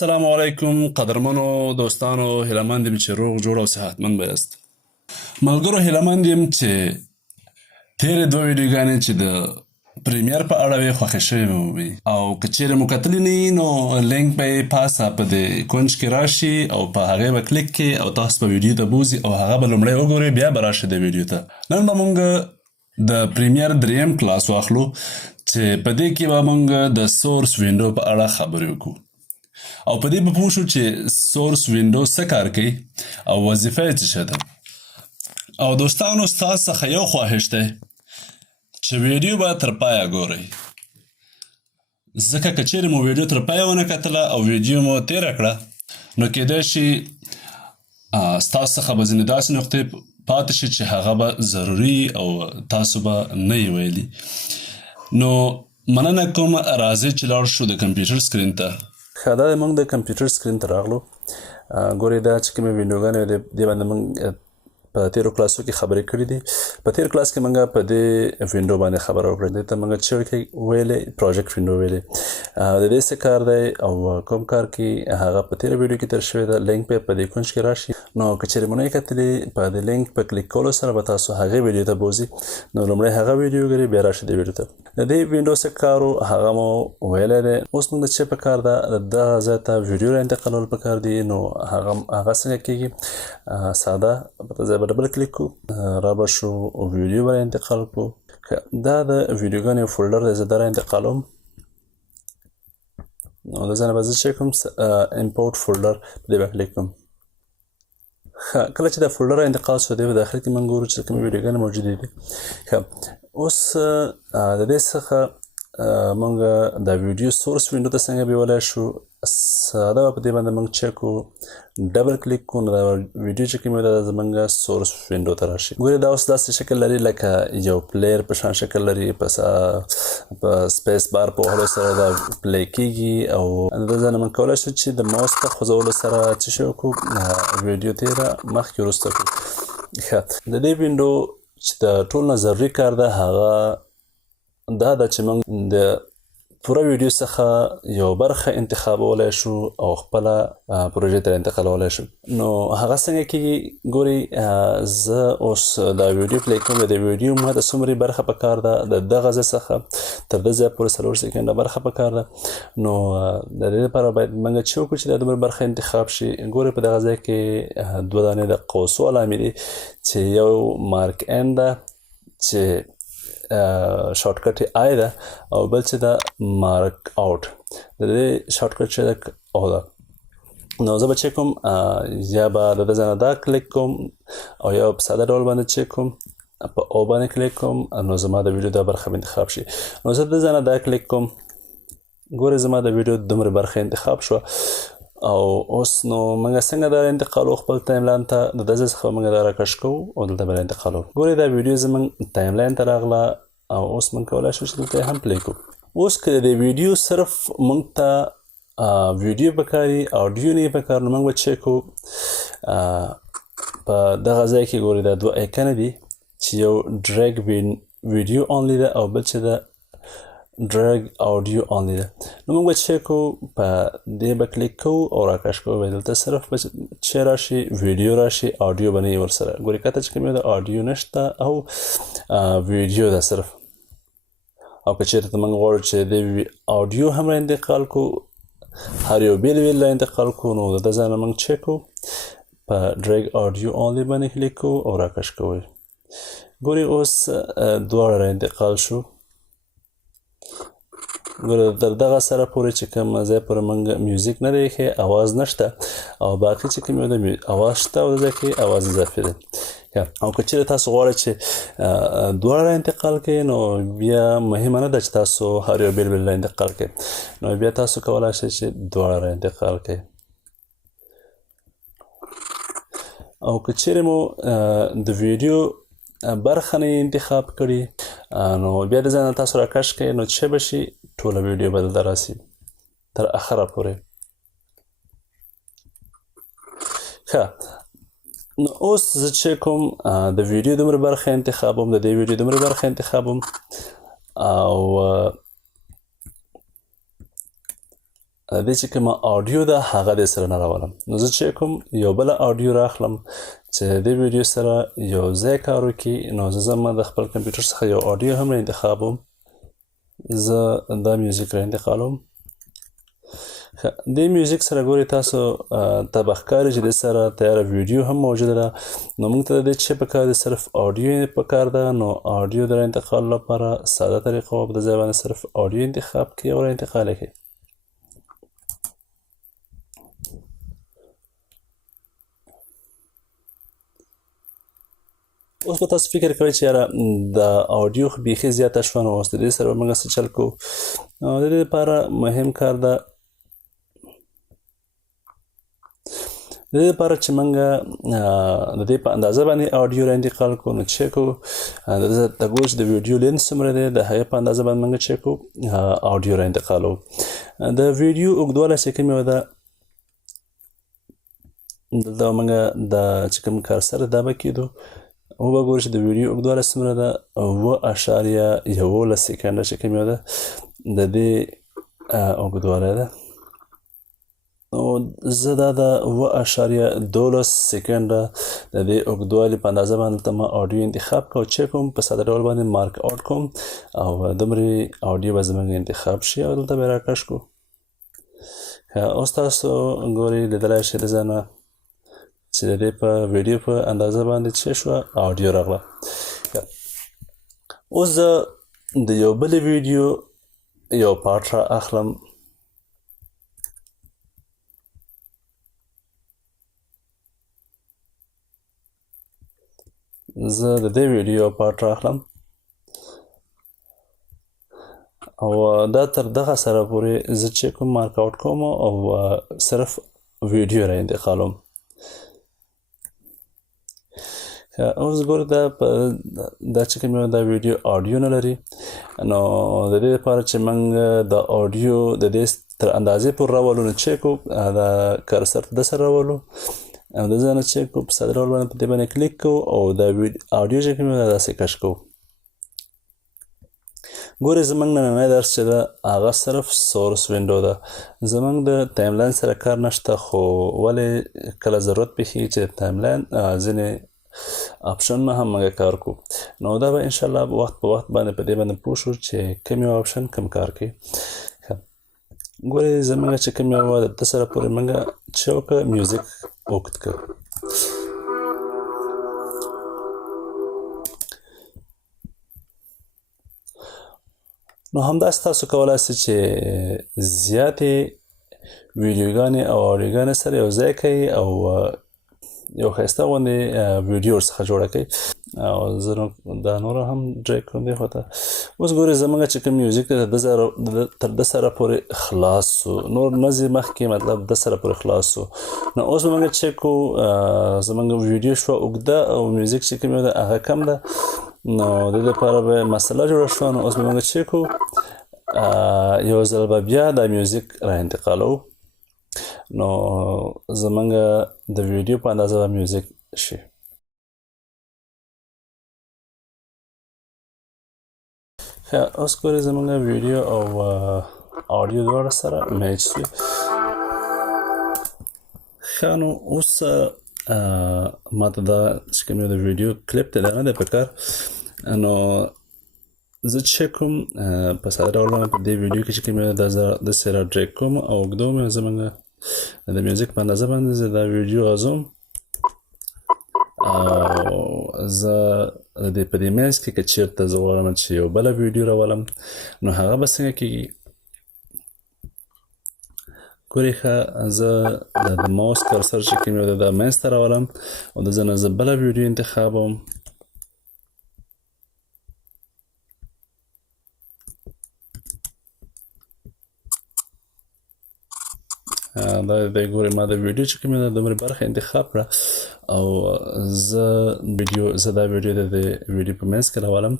السلام علیکم قدرمنو دوستانو هیلهمند یم چې روغ جوړ او صحتمند به یاست. ملګرو هیلهمند یم چې تېرې دوه ویډیوګانې چې د پریمیر په اړه وې خوښې شوې مو وي او که چیرې مو کتلي نه وي نو لینک به یې پاسه په دې کونج کې راشي او په هغې به کلیک کړئ او تاسو به ویډیو ته بوځي او هغه به لومړی وګورئ بیا به راشئ د ویډیو ته. نن به مونږ د پریمیر دریم کلاس واخلو چې په دې کې به مونږ د سورس وینډو په اړه خبرې وکړو او په دې به پوه شو چې سورس وینډو څه کار کوي او وظیفه یې څه شی ده. او دوستانو ستاسو څخه یو خواهش دی چې ویډیو به تر پایه ګورئ، ځکه که چیرې مو ویډیو تر پایه ونه کتله او ویډیو مو تېره کړه نو کیدای شي ستاسو څخه به ځینې داسې نقطې پاتې شي چې هغه به ضروري او تاسو به نه یې ویلي. نو مننه کوم، راځئ چې لاړ شو د کمپیوټر سکرین ته. ښه، دا موږ د کمپیوټر سکرین ته راغلو. ګورئ دا چې کومې وینډوګانې دي دې باندې موږ په تېرو کلاسو کې خبرې کړي دي. په تېر کلاس کې موږ په دې وینډو باندې خبره وکړه، دې ته موږ څه ویلې پروجیکټ وینډو ویلې. د دې څه کار دی او کوم کار کې هغه په تېره ویډیو کې تېر شوی ده. لینک به په دې کونج کې راشي. نو که چیرې مو نه یې کتلې په دې لینک په کلیک کولو سره به تاسو هغې ویډیو ته بوځي. نو لومړی هغه ویډیو وګورئ بیا راشئ دې ویډیو ته. د دې وینډو څه کار و هغه مو ویلی دی. اوس موږ د څه په کار ده دغه ځای ته ویډیو را انتقالول په کار دي. نو هغه څنګه کېږي؟ ساده په دې ځای به ډبل کلیک کړو، را به شو ویډیو به انتقال کړو. دا د ویډیوګانې یو فولډر دی، زه دا را انتقالوم. نو د ځای نه به زه چې کوم امپورټ فولډر په دې به کلیک کړم. کله چې دا فولډر را انتقال شو دی په داخل کې موږ ګورو چې کومې ویډیوګانې موجودې دي. اوس د دې څخه موږ دا ویډیو سورس وینډو ته څنګه بیولی شو؟ ساده به په دې باندې موږ چک کړو، ډبل کلیک کړو، نو دا ویډیو چې کومې ده زموږ سورس وینډو ته راشي. ګورئ دا اوس داسې شکل لري لکه یو پلیر په شان شکل لري. په سپیس بار په وهلو سره دا پلی کېږي او د ځای نه موږ کولی شو چې د ماوس په خوځولو سره څه شی وکړو، ویډیو تېره مخکې وروسته کړو. ښه، د دې وینډو چې د ټول نه ضروري کار ده هغه دا ده چې موږ د پوره ویډیو څخه یو برخه انتخابولی شو او خپله پروژې ته انتقالولی شو. نو هغه څنګه کېږي؟ ګورئ زه اوس دا ویډیو پلی کوم. د دې ویډیو ما ته څومره برخه په کار ده؟ د دغه ځای څخه تر دې ځایه پورې 4 سکنډه برخه په کار ده. نو د دې لپاره باید موږ څه وکړو چې دا دومره برخه انتخاب شي. ګورئ په دغه ځای کې 2 دانې د قوسو علامې دي چې یو مارک ان ده چې شارټکټ یې آی ده او بل چې ده مارک آوټ. د دې شارټکټ چې ده او ده. نو زه به چې کوم یا به د دې ځای نه دا کلیک کوم او یا په ساده ډول باندې چې کوم په او باندې کلیک کوم نو زما د ویډیو دا برخه به انتخاب شي. نو زه د دې ځای نه دا کلیک کوم. ګورئ زما د ویډیو دومره برخه انتخاب شوه. او اوس نو موږ څنګه دا انتقالو خپل ټایملاین ته؟ د دې ځای څخه موږ دا راکش کوو او دلته به انتقالو. ګورئ دا ویډیو زموږ ټایملاین ته راغله او اوس موږ کولی شو چې دلته هم پلی کړو. اوس که د ویډیو صرف موږ ته ویډیو پکار وي اډیو نه یې پکار نو موږ به چک کوو. په دغه ځای کې ګورئ دا 2 ایکنه دي چې یو ډریګ ویډیو اونلی ده او بل چې ده ډریګ اډیو اونلی ده. نو موږ به چک کوو، په دې به کلیک کوو او راکش کوو. دلته صرف به چې راشي ویډیو راشي، اډیو به نه وي ورسره. ګورئ کته چې کوم ده اډیو نشته او ویډیو ده صرف. او که چېرته موږ غواړو چې د اډیو هم را انتقال کړو، هر یو بېل بېل را انتقال کړو، نو د دې ځای نه موږ چک کوو، په ډریګ اډیو اونلی باندې کلیک کوو او راکش کوو. ګورئ اوس دواړه را انتقال شو. ګوره تر دغه سره پورې چې کوم ځای پورې موږ میوزیک نه دی ایښی، اواز نشته او باقي چې کوم یو د اواز شته او د ځای کې اواز اضافي دی. او که چیرې تاسو غواړئ چې دواړه انتقال کړئ نو بیا مهمه نه ده چې تاسو هر یو بېل بېل انتقال کړئ. نو بیا تاسو کولی شئ چې دواړه را انتقال کړئ. او که چیرې مو د ویډیو برخه نه انتخاب کړي نو بیا د ځای نه تاسو راکش کړئ نو چې به شي ټوله ویډیو به دلته راسي تر اخره پورې. ښه، نو اوس زه چې کوم د ویډیو دومره برخه انتخابوم، د دې ویډیو دومره برخه انتخابوم او د دې چې کومه آډیو ده هغه دې سره نه راولم. نو زه چې کوم یو بله آډیو راخلم چې د دې ویډیو سره یو ځای کار وکړي، نو زه ځم د خپل کمپیوټر څخه یو آډیو هم انتخابوم. زه دا میوزیک را انتقالوم. دې میوزیک سره ګوري تاسو ته به ښکاري چې د سره تیاره ویډیو هم موجوده ده. نو موږ ته د دې څه پکار ده؟ صرف آډیو پکار ده. نو آډیو د انتقال لپاره ساده طریقه و، په دې ځای باندې صرف آډیو انتخاب کړئ او را انتقال یې کړئ. اوس به تاسو فکر کوئ چې یاره د آډیو خو بیخي زیاته شوه، نو اوس د دې سره به موږ څه چل کوو؟ د دې لپاره مهم کار ده د دې لپاره چې موږ د دې په اندازه باندې آډیو را انتقال کړو. نو چې کوو د ګورو چې د ویډیو لینز څومره دی، د هغې په اندازه باندې موږ چې کوو آډیو را انتقالوو. د ویډیو اوږدوالی چې کوم یو ده، دلته موږ د چې کوم کارسر دا به کېدو، وبه ګورو چې د ویډیو اوږدوالی څومره ده، 7.11 سیکنډه چې کوم یو ده د دې اوږدوالی ده. نو زه دا د 7.12 سیکنډه د دې اوږدوالي په اندازه باندې ته ما آډیو انتخاب کړه او چې کوم په ساده ډول باندې مارک آوټ کوم او دومرې آډیو به زموږ انتخاب شي او دلته به یې راکش کړو. اوس تاسو ګورئ لیدلی شئ د ځای نه چې د دې په ویډیو په اندازه باندې څه شوه آډیو راغله. اوس زه د یو بلې ویډیو یو پارټ را اخلم. زه د دې ویډیو یو پارټ را اخلم او دا تر دغه سره پورې زه چې کوم مارک آوټ کوم او صرف ویډیو را انتقالوم. اوس ګورو دا چې کوم دا ویډیو آډیو نه لري، نو د دې لپاره چې موږ د آډیو د دې تر اندازې پورې راولو، نو چې کوو د کرسر د سره راولو او د ځای نه چې کوو په ساده ډول باندې په دې باندې کلیک کوو او د آډیو چې کوم دا داسې کش کوو. ګورئ زموږ نننی درس چې ده هغه صرف سورس وینډو ده. زموږ د ټایملاین سره کار نشته، خو ولې کله ضرورت پیښیږي چې د ټایملاین ځینې آپشن نه هم موږ کار کوو. نو دا به انشاءالله وخت په وخت باندې په دې باندې پوه شو چې کوم یو آپشن کوم کار کوي. ګورئ زموږ چې کوم یو د ده سره پورې موږ چې وکړه میوزیک اوږد کړ. نو همداسې تاسو کولی شئ چې زیاتې ویډیوګانې او آډیوګانې سره یو ځای کړئ او یو ښایسته غوندې ویډیو ورڅخه جوړه کړئ. او زه دا نوره هم ډریګ کړم دې خواته. اوس ګورئ زموږ چې کوم میوزیک دی تر ده سره پورې خلاص سو، نور نه ځي مخکې، مطلب ده سره پورې خلاص سو. نو اوس به موږ چیک کوو زموږ ویډیو شوه اوږده او میوزیک چې کوم ده هغه کم ده. نو د دې لپاره به مسله جوړه شوه. نو اوس به موږ چیک کوو یو ځل به بیا دا میوزیک را انتقالوو. نو زموږ د ویډیو په اندازه به میوزیک شي. اوس ګورئ زموږ ویډیو او آډیو دواړه سره میچ شوي. ښه نو اوس ما ته دا چې کوم د ویډیو کلیپ دی دا نه دی پکار. نو زه چې کوم په ساده ډول باندې په دې ویډیو کې چې کوم دا زه داسې را ډریګ کوم او اوږدوم زموږ د میوزیک په اندازه باندې زه دا ویډیو غځوم او زه په دې منځ کې که چېرته زه غواړم چې یو بله ویډیو راولم نو هغه به څنګه کېږي. ګورئ ښه زه د ماوس کرسر چې کوم یو دی دا منځ ته راولم او د ځای نه زه بله ویډیو انتخابوم. دا دی ګورئ ما د ویډیو چې کوم ده دومره برخه انتخاب کړه او زه دا ویډیو د ویډیو په منځ کې راولم.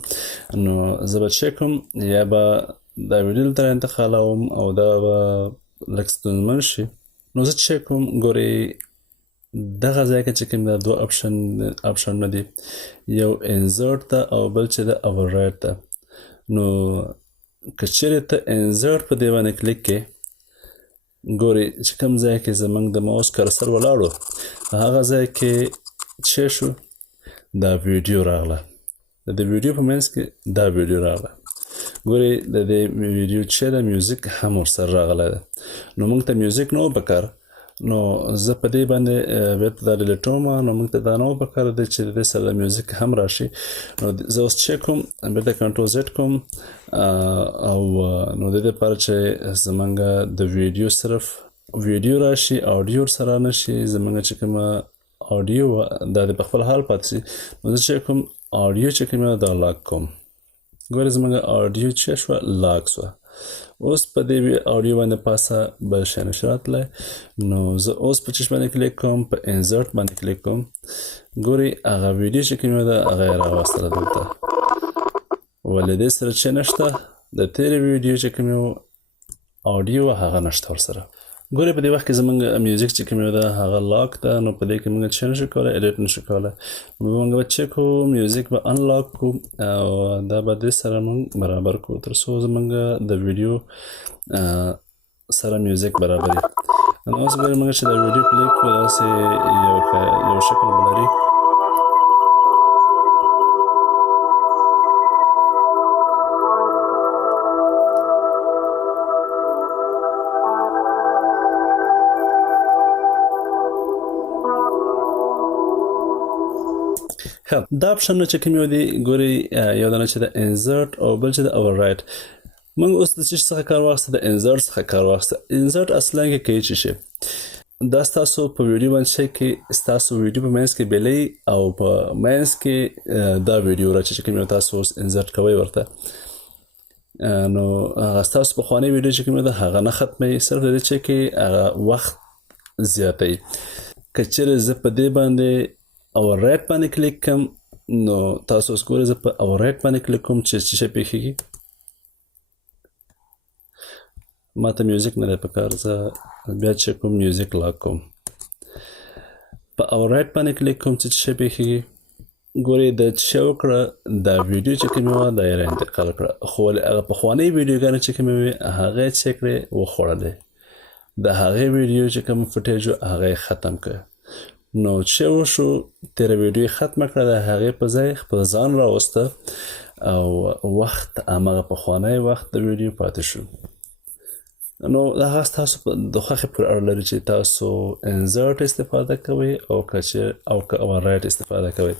نو زه به چک کوم یا به دا ویډیو دلته انتقالوم او دا به لږ ستونزمن شي. نو زه چک کوم ګورئ دغه ځای کې چې کوم دا دوه آپشنونه دي، یو انزرټ ده او بل چې ده اووررایټ ده. نو که چیرې ته انزرټ په دې باندې کلیک کې ګورئ چې کوم ځای کې زموږ د ماوس کرسر ولاړو هغه ځای کې څه شو دا ویډیو راغله د دې ویډیو په منځ کې دا ویډیو راغله ګورئ د دې ویډیو چې د میوزیک هم ورسره راغلی ده نو موږ ته میوزیک نه و پکار نو زه په دې باندې بیرته دا ډیلیټوم نو موږ ته دا نه و پکار دی چې د دې سره د میوزیک هم راشي نو زه اوس چک کوم بیرته کنټرول زیډ کوم او نو د دې لپاره چې زموږ د ویډیو صرف ویډیو راشي اډیو سره نشي زموږ چې کومه اډیو دا د خپل حال پاتې شي نو زه چک کوم اډیو چې کومه دا لاک کوم ګورئ زموږ اډیو چې شوه لاک شوه اوس په دې اډیو باندې پاسه بل شی نشي راتلی نو زه اوس په چیش باندې کلیک کوم په انزرټ باندې کلیک کوم ګورئ هغه ویډیو چې کومه ده هغه یې راوستله دلته ولې دې سره چې نشته د تېرې ویډیو چې کومه اډیو هغه نشته ورسره ګورئ په دې وخت کې زموږ میوزیک چې کومه ده هغه لاک ده نو په دې کې موږ څه نشو کولی ایډیټ نشو کولی موږ به چک کوو میوزیک به انلاک کوو او دا به دې سره موږ برابر کوو تر څو زموږ د ویډیو سره میوزیک برابر وي نو اوس ګورئ موږ چې دا ویډیو پلی کړو داسې یو شکل به لري دا اپشنونه چې کوم یو دي ګورئ یو دانه چې د انزرټ او بل چې د اوور رایټ موږ اوس د څه څخه کار واخیسته د انزرټ څخه کار واخیسته انزرټ اصلا کې کوي چې شي دا ستاسو په ویډیو باندې شي کې ستاسو ویډیو په منځ کې بیلې او په منځ کې دا ویډیو راځي چې کوم یو تاسو اوس انزرټ کوئ ورته نو ستاسو پخوانی ویډیو چې کوم ده هغه نه ختموي صرف د دې چې کې وخت زیاتوي که چیرې زه په دې باندې اوور رایټ باندې کلیک کوم نو تاسو اوس ګورئ زه په اوور رایټ باندې کلیک کوم چې څه شی پیښیږي ما ته میوزیک نه دی پکار زه بیا چک کوم میوزیک لاک کوم په اوور رایټ باندې کلیک کوم چې څه شی پیښیږي ګورئ د څه وکړه دا ویډیو چې کومه وه دا یې انتقال کړه خو هغه پخوانۍ ویډیوګانې چې کومې وې هغه یې څه کړې وخوړلې د هغې ویډیو چې کوم فوټیج و هغه یې ختم کړه نو چې وشو تیره ویډیو ختمه کړه د هغې په ځای خپل ځان راوسته او وخت هماغه پخوانی وخت د ویډیو پاتې شو نو هغه ستاسو د خوښې پورې اړه لري چې تاسو انزرټ استفاده کوئ او که اوور رایټ استفاده کوئ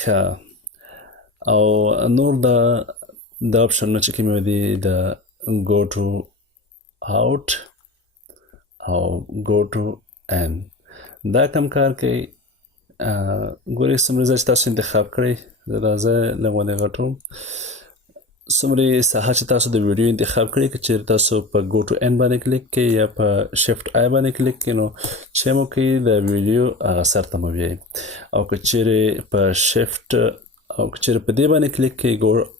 ښه او نور دا اپشنونه چې کومې دي د go to out او go to in دا کم کار کوي ګورئ څومره ځای چې تاسو انتخاب کړئ زه دا ځای لږ باندې غټوم څومره ساحه چې تاسو د ویډیو انتخاب کړئ که چیرې تاسو په go to n باندې کلیک کړئ یا په shift I باندې کلیک کړئ نو چې مو کوي د ویډیو هغه سر ته مو بیایي او که چیرې په shift او که چیرې په دې باندې کلیک کړئ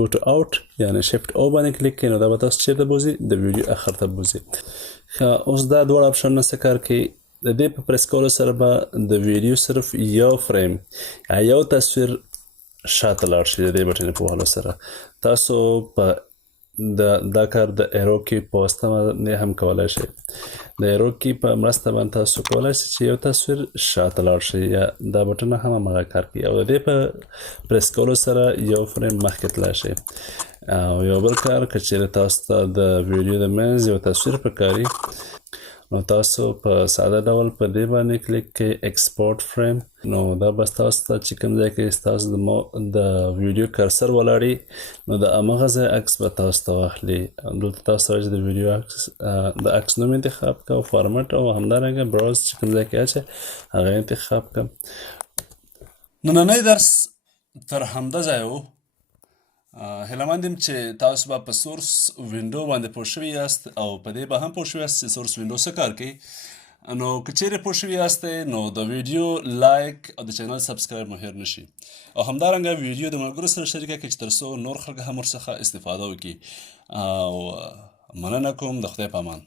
go to out یعنی shift O باندې کلیک کړئ نو دا به تاسو چیرته بوځي د ویډیو اخر ته بوځي ښه اوس دا دواړه اپشنونه څه کار کوي د دې په پریس کولو سره به د ویډیو صرف یو فریم یا یو تصویر شاته لاړ شي د دې بټن په وهلو سره تاسو په دا کار د ایرو کی په واسطه باندې هم کولی شئ د ایرو کی په مرسته باندې تاسو کولی شئ چې یو تصویر شاته لاړ شي یا دا بټنه هم هماغه کار کوي او د دې په پریس کولو سره یو فریم مخکې تللی شئ او یو بل کار که چیرې تاسو ته د ویډیو د منځ یو تصویر پکاري نو تاسو په ساده ډول په دې باندې کلیک کوئ ایکسپورټ فریم نو دا به ستاسو ته چې کوم ځای کې ستاسو د ویډیو کرسر ولاړي نو د هماغه ځای عکس به تاسو ته واخلي دلته تاسو راځئ د ویډیو عکس د عکس نوم انتخاب کړه او فارمټ او همدارنګه براوز چې کوم ځای کې اچوئ هغه انتخاب کړه نننی درس تر همده ځایه و هیله مند یم چې تاسو به په سورس وینډو باندې پوه شوي یاست او په دې به هم پوه شوي یاست چې سورس وینډو څه کار کوي نو که چیرې پوه شوي یاستئ نو د ویډیو لایک او د چینل سبسکرایب مو هیر نشي او همدارنګه ویډیو د ملګرو سره شریکه کړئ چې تر څو نور خلک هم ورڅخه استفاده وکړي او مننه کوم د خدای په امان